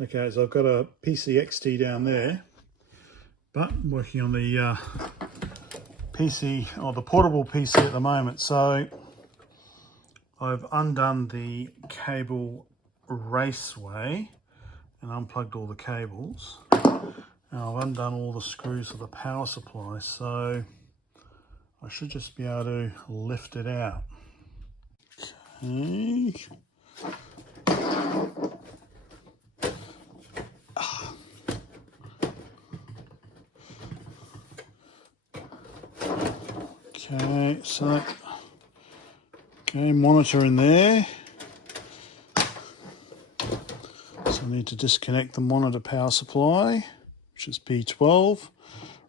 Okay, so I've got a PCXT down there, but I'm working on the PC, or the portable PC at the moment. So I've undone the cable raceway and unplugged all the cables. Now I've undone all the screws for the power supply, so I should just be able to lift it out. Okay. Okay, so monitor in there. So I need to disconnect the monitor power supply, which is P12.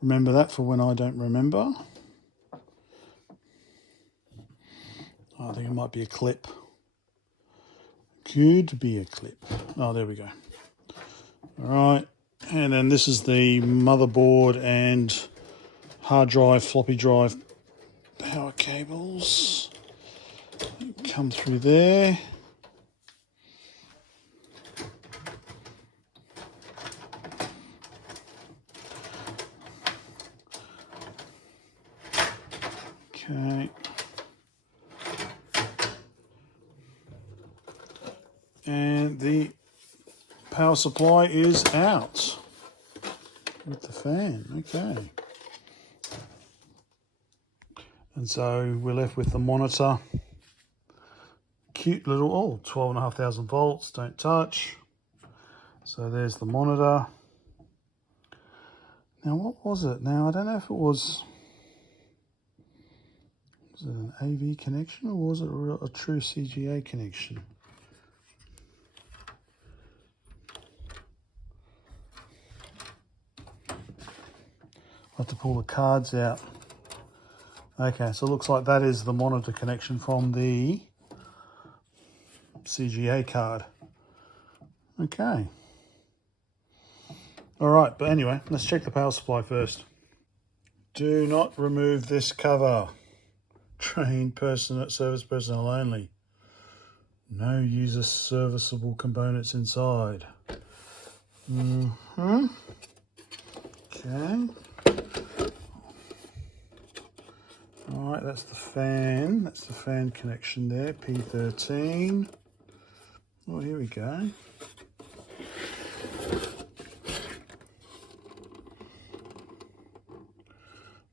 Remember that for when I don't remember. I think it might be a clip. Could be a clip. Oh, there we go. All right, and then this is the motherboard and hard drive, floppy drive power cables. Come through there. Okay. And the power supply is out with the fan. Okay. And so we're left with the monitor. Cute little, 12,500 volts, don't touch. So there's the monitor. Now what was it? Now I don't know if it was it an AV connection or was it a true CGA connection? I'll have to pull the cards out. Okay, so it looks like that is the monitor connection from the CGA card. Okay. All right, but anyway, let's check the power supply first. Do not remove this cover. Trained service personnel only. No user serviceable components inside. Okay. All right, that's the fan. That's the fan connection there, P13. Oh, here we go.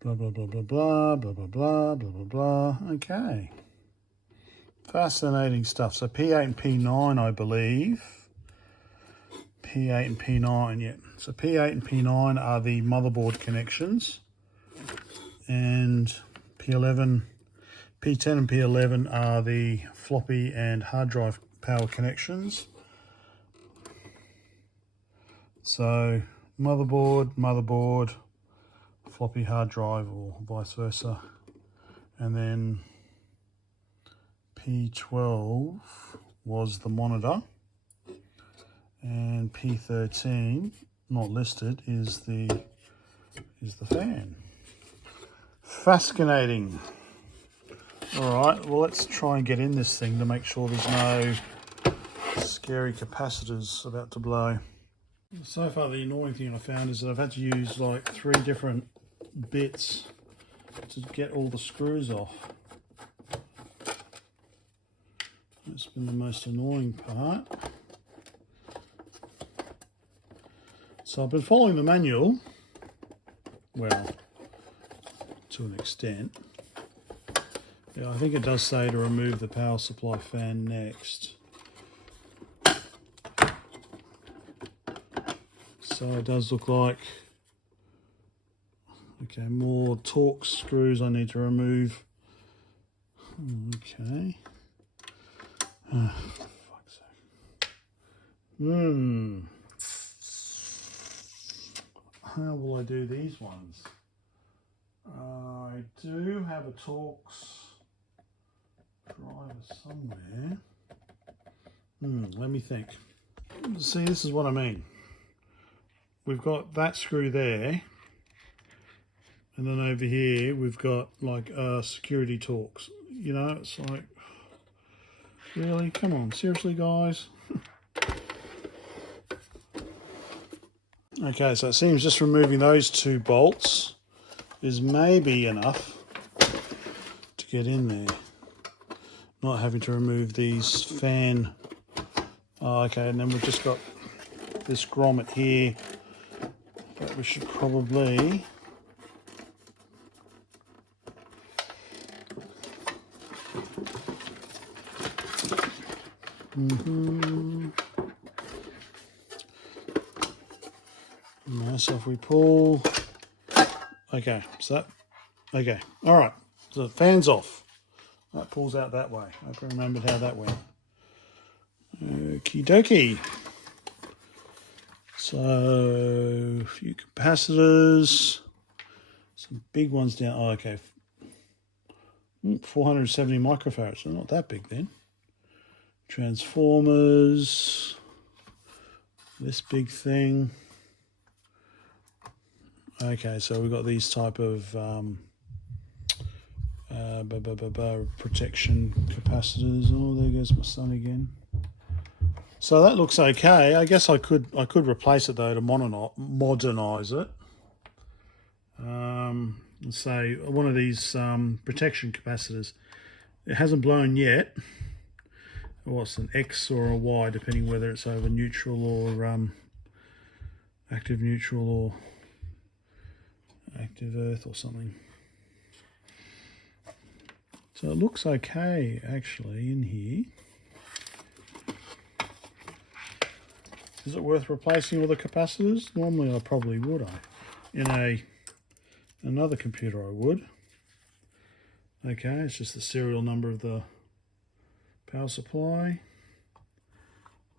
Blah, blah, blah, blah, blah, blah, blah, blah, blah, blah, blah. Okay. Fascinating stuff. So P8 and P9, I believe. P8 and P9, yeah. So P8 and P9 are the motherboard connections. And P10 and P11 are the floppy and hard drive power connections. So motherboard, floppy hard drive, or vice versa. And then P12 was the monitor, and P13, not listed, is the fan. Fascinating. All right, well, let's try and get in this thing to make sure there's no scary capacitors about to blow. So far, the annoying thing I found is that I've had to use like 3 different bits to get all the screws off. That's been the most annoying part. So I've been following the manual, well, to an extent. Yeah, I think it does say to remove the power supply fan next. So it does look like, okay, more Torx screws I need to remove. Okay. Oh, for fuck's sake. How will I do these ones? I do have a Torx driver somewhere. Let me think. See, this is what I mean. We've got that screw there, and then over here we've got like security Torx. You know, it's like, really? Come on, seriously, guys? Okay, so it seems just removing those 2 bolts is maybe enough to get in there. Not having to remove these fan. Oh, okay, and then we've just got this grommet here that we should probably so if we pull, okay, so that, okay, all right, so the fan's off. That pulls out that way. I hope I remembered how that went. Okie dokie. So a few capacitors, some big ones down. Oh, okay, 470 microfarads. So not that big then. Transformers. This big thing. Okay, so we've got these type of protection capacitors. Oh, there goes my son again. So that looks okay. I guess I could replace it though to modernize it. Let's say one of these protection capacitors. It hasn't blown yet. Well, it's an X or a Y, depending whether it's over neutral or active neutral or active earth or something. So it looks okay actually in here. Is it worth replacing all the capacitors? Normally I probably would. In another computer I would. Okay, it's just the serial number of the power supply.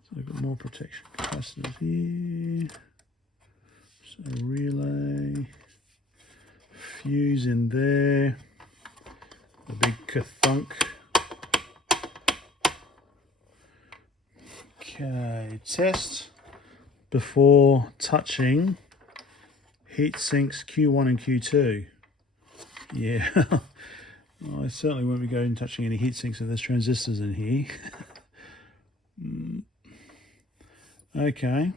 So we've got more protection capacitors here. So relay. Fuse in there. The big kathunk. Okay, test before touching heat sinks Q1 and Q2. Yeah, I certainly won't be going and touching any heat sinks if there's transistors in here. Okay,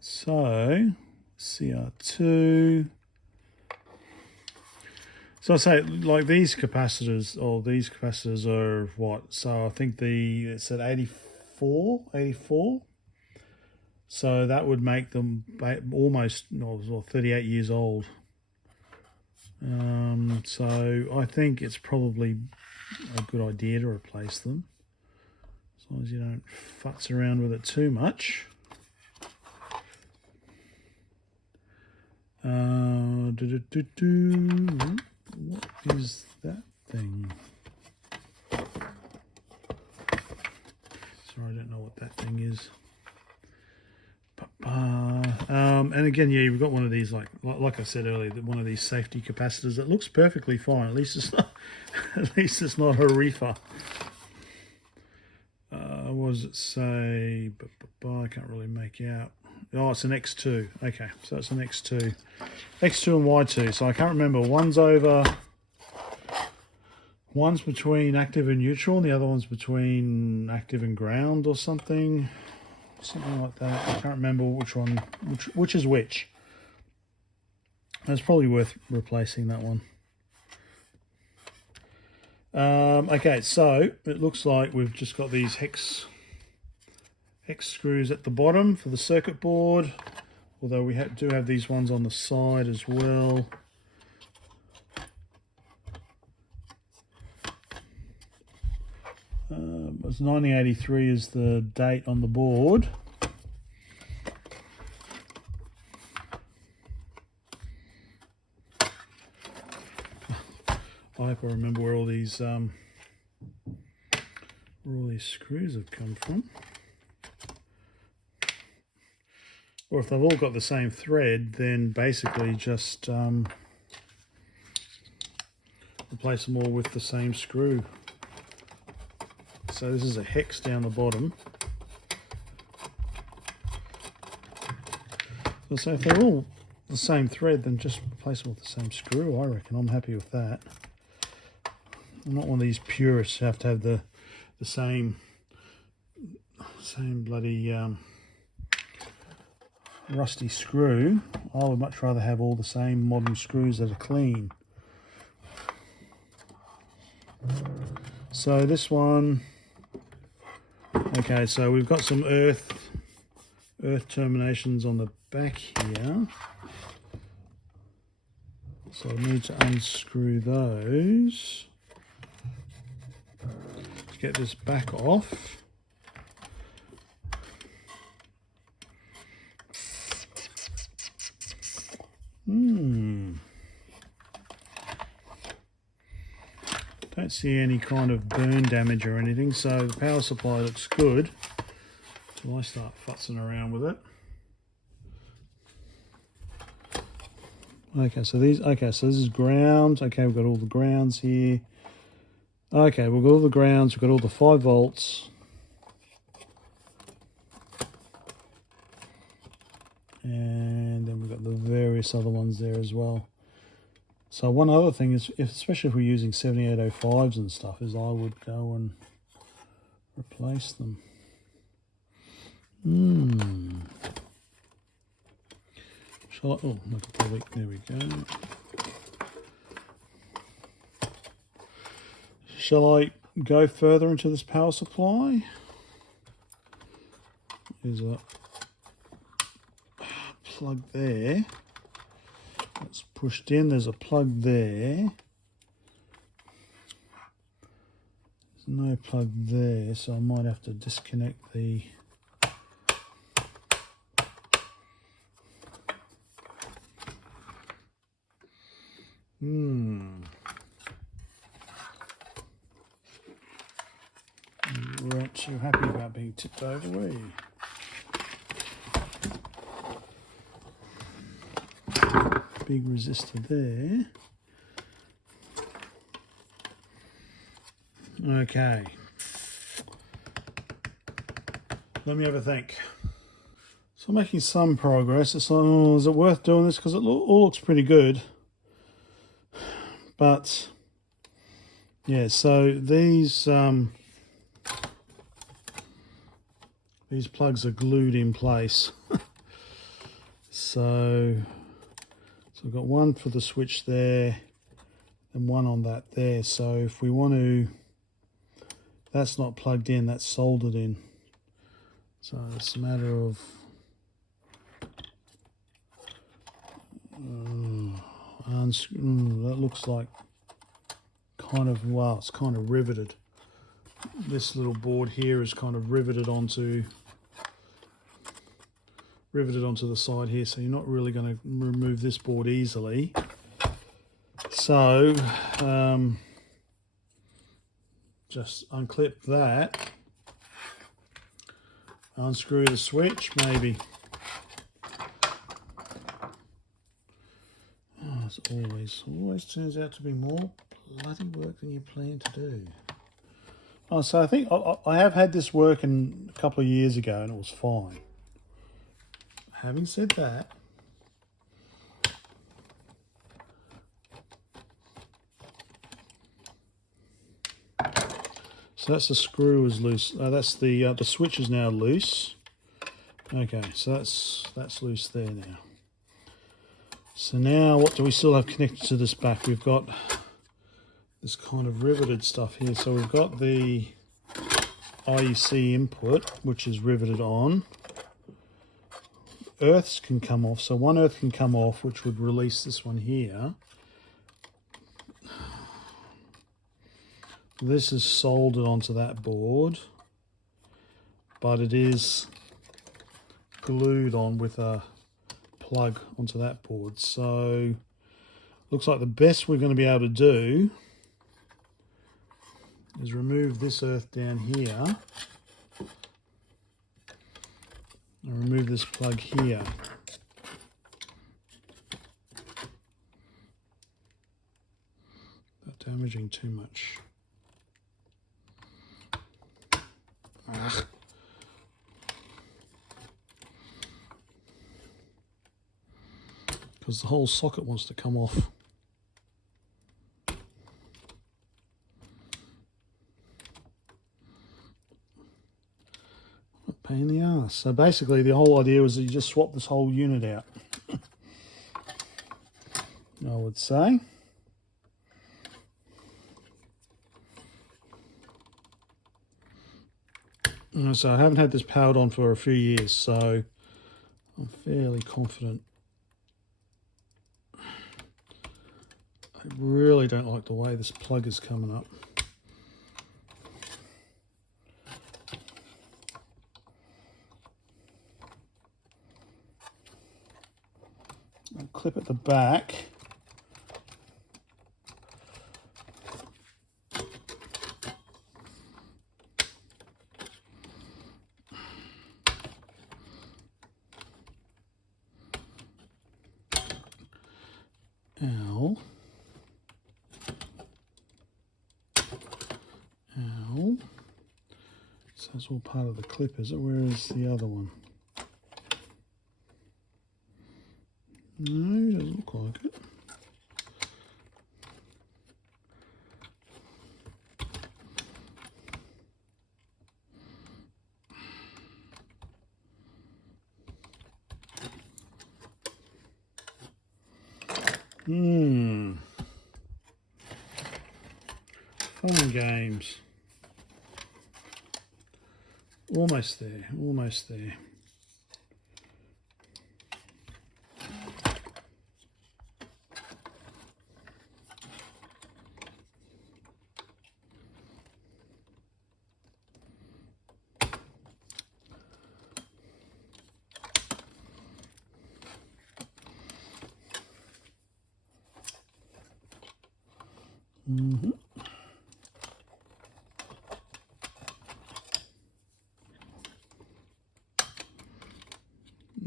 so CR2. So I say, like these capacitors, these capacitors are what? So I think it's at 84. So that would make them almost 38 years old. So I think it's probably a good idea to replace them, as long as you don't futz around with it too much. What is that thing? Sorry, I don't know what that thing is. And again, yeah, we've got one of these, like I said earlier, one of these safety capacitors that looks perfectly fine. At least it's not. At least it's not a RIFA. What does it say? I can't really make out. Oh, it's an X2. Okay, so it's an X2 and Y2. So I can't remember. One's between active and neutral, and the other one's between active and ground or something like that. I can't remember which one, which is which. It's probably worth replacing that one. Okay, so it looks like we've just got these hex screws at the bottom for the circuit board, although we do have these ones on the side as well. It's 1983 is the date on the board. I hope I remember where all these screws have come from, or if they've all got the same thread, then basically just replace them all with the same screw. So this is a hex down the bottom. So if they're all the same thread, then just replace them with the same screw, I reckon. I'm happy with that. I'm not one of these purists who have to have the same bloody rusty screw. I would much rather have all the same modern screws that are clean. So this one, okay, so we've got some earth terminations on the back here. So I need to unscrew those to get this back off. Don't see any kind of burn damage or anything, so the power supply looks good until I start futzing around with it. Okay, so this is ground. Okay, we've got all the grounds here. Okay, we've got all the grounds, we've got all the 5 volts. And then we've got the various other ones there as well. So one other thing is, especially if we're using 7805s and stuff, is I would go and replace them. Shall I, oh, I could probably, there we go. Shall I go further into this power supply? There's a plug there. That's pushed in. There's a plug there. There's no plug there, so I might have to disconnect the Right, so happy about being tipped over, were you? Big resistor there. Okay. Let me have a think. So I'm making some progress. It's like, oh, is it worth doing this? Because it all looks pretty good. But yeah, so these plugs are glued in place. So I've got one for the switch there and one on that there. So if we want to, that's not plugged in, that's soldered in. So it's a matter of that looks like kind of, well, it's kind of riveted. This little board here is kind of riveted onto the side here, so you're not really going to remove this board easily. So just unclip that, unscrew the switch maybe. Oh, it's always turns out to be more bloody work than you plan to do. Oh, so I think I have had this working a couple of years ago and it was fine. Having said that, so that's the screw is loose. That's the switch is now loose. Okay, so that's loose there now. So now what do we still have connected to this back? We've got this kind of riveted stuff here. So we've got the IEC input, which is riveted on. Earths can come off, so one earth can come off, which would release this one here. This is soldered onto that board, but it is glued on with a plug onto that board. So looks like the best we're going to be able to do is remove this earth down here and remove this plug here. Not damaging too much. Because the whole socket wants to come off. What a pain in the So basically the whole idea was that you just swap this whole unit out, I would say. So I haven't had this powered on for a few years, so I'm fairly confident. I really don't like the way this plug is coming up. I'll clip at the back. Ow. Ow. So that's all part of the clip, is it? Where is the other one? No, doesn't look like it. Fun games. Almost there, almost there.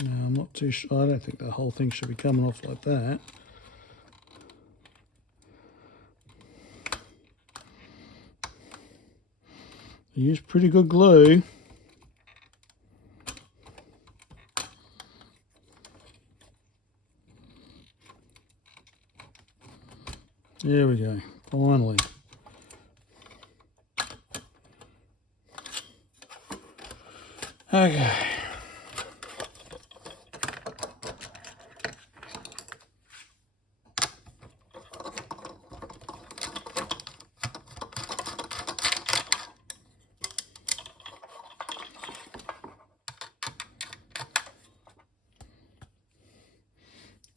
No, I'm not too sure. I don't think the whole thing should be coming off like that. I use pretty good glue. There we go, finally. Okay.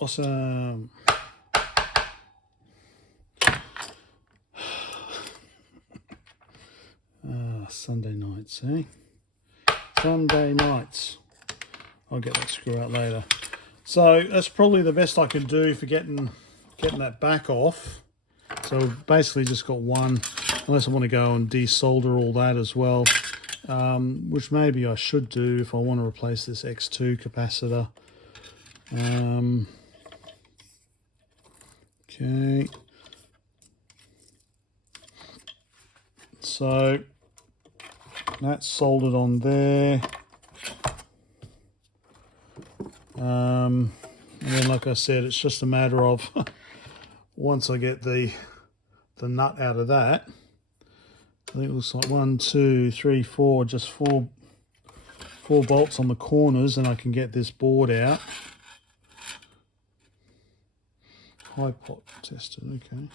Awesome. Sunday nights, eh? Sunday nights. I'll get that screw out later. So that's probably the best I can do for getting that back off. So basically just got one, unless I want to go and desolder all that as well, which maybe I should do if I want to replace this X2 capacitor. Okay. So that's soldered on there. And then, like I said, it's just a matter of once I get the nut out of that. I think it looks like 1, 2, 3, 4, just four bolts on the corners, and I can get this board out. High pot tested, okay.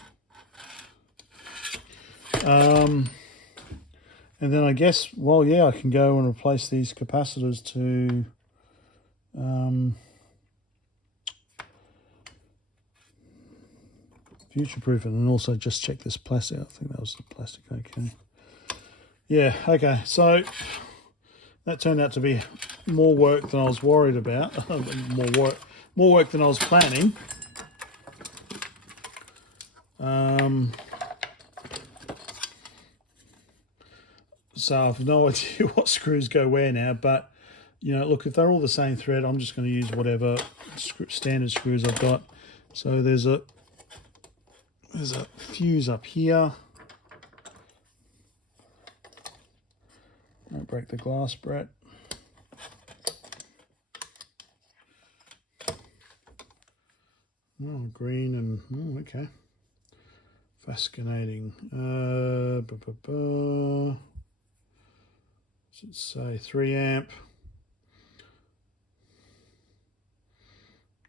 And then I guess, well, yeah, I can go and replace these capacitors to future-proof it, and also just check this plastic. I think that was the plastic, okay. Yeah, okay, so that turned out to be more work than I was worried about. more work than I was planning. So I've no idea what screws go where now, but you know, look, if they're all the same thread, I'm just going to use whatever standard screws I've got. So there's a fuse up here. Don't break the glass, Brett. Oh, green and okay. Fascinating. Does it say 3 amp?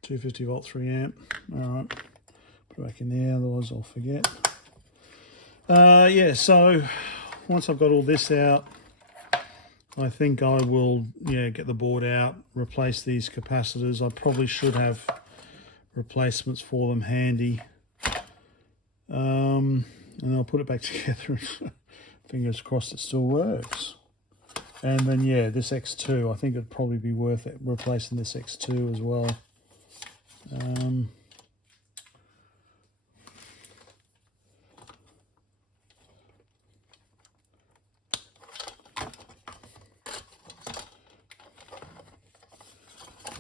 250 volt 3 amp. All right, put it back in there, otherwise I'll forget. Yeah, so once I've got all this out, I think I will, get the board out, replace these capacitors. I probably should have replacements for them handy. And I'll put it back together and fingers crossed it still works. And then, yeah, this X2, I think it'd probably be worth it replacing this X2 as well.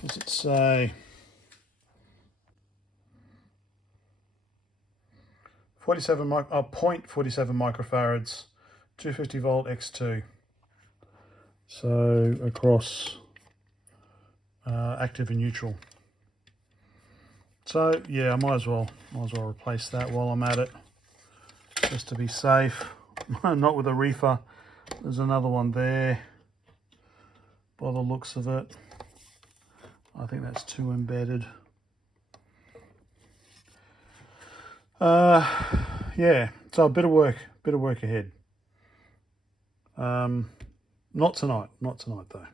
What's it say? 0.47 microfarads, 250 volt X2. So across active and neutral. So yeah, I might as well replace that while I'm at it, just to be safe. Not with a RIFA. There's another one there. By the looks of it, I think that's 2 embedded. Yeah, so a bit of work ahead. Not tonight though.